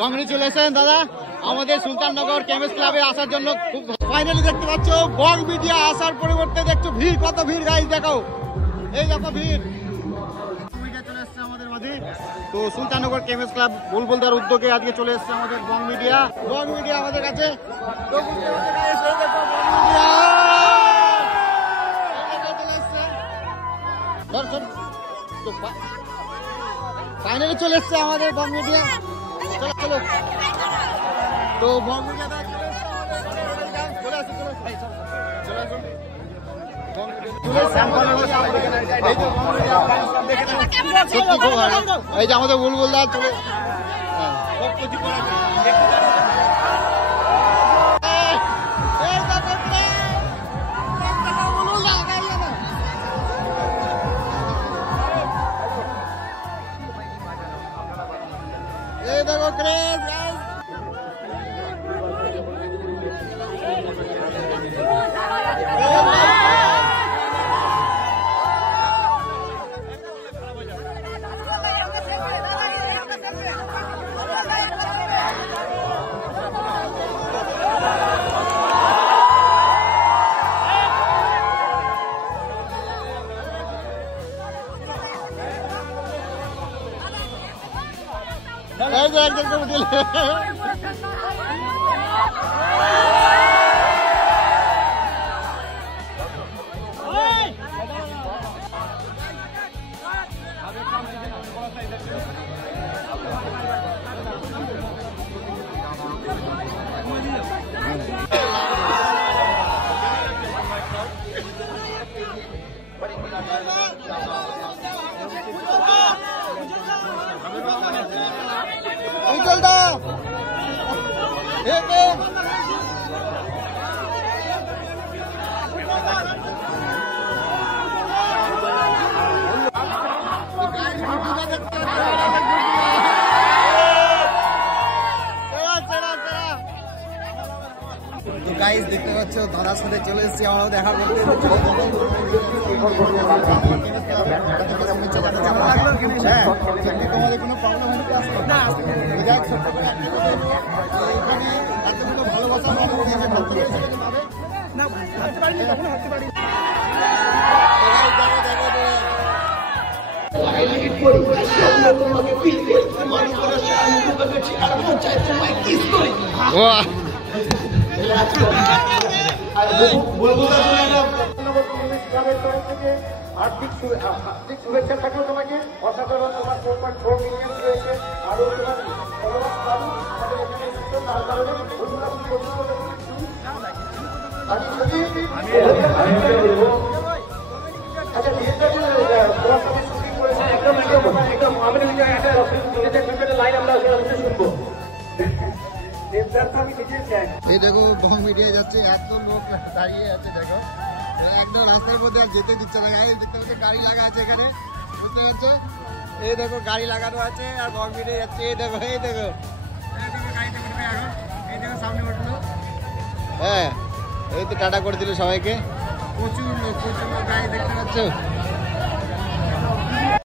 Congratulation দাদা, আমাদের সুলতাননগর কেমিস ক্লাবে আসার জন্য খুব ফাইনালি দেখতে পাচ্ছ বং মিডিয়া আসার পরিবর্তে দেখছো ভিড়, কত ভিড় গাইস, দেখো এই দেখো ভিড়। মিডিয়া চলে এসছে আমাদের মাঝে, তো সুলতাননগর কেমিস ক্লাব বুলবুলদার উদ্যোগে আজকে চলে এসছে আমাদের বং মিডিয়া আমাদের কাছে। তো ফাইনালি চলে এসছে আমাদের বং মিডিয়া। চলো চলো, তো বং মিডিয়া চলে আসুন, চলে আসুন। এই যে আমাদের বুলবুলদা চলে, এই দেখো ক্রেজ একজন করে দিলে। চলদা গাইস দেখতে পাচ্ছ দাদার সাথে চলে এসেছি, আমরাও দেখা করতে। তোমাদের কোনো প্রবলেম ভালোবাসা আর্থিক শুভেচ্ছা থাকলো তোমাকে। অসাধারণ তোমার 4.4 মিলিয়ন রয়েছে, আরো তোমার তার কারণে আচ্ছা তোমার সাথে শুটিং করেছে একদম আমি একটা লাইন আমরা শুনবো। এই দেখো বং মিডিয়া যাচ্ছে, এত লোক দাঁড়িয়ে আছে, দেখো একদম রাস্তার মধ্যে আর যেতে দিচ্ছে না। দেখতে পাচ্ছ গাড়ি লাগা আছে এখানে, বুঝতে পারছো? এই দেখো গাড়ি লাগানো আছে আর বং মিডিয়া যাচ্ছে। এই দেখো এই দেখো সামনে উঠলো, হ্যাঁ এই তো টাটা করে দিল সবাইকে। প্রচুর লোক গাড়ি দেখতে পাচ্ছ।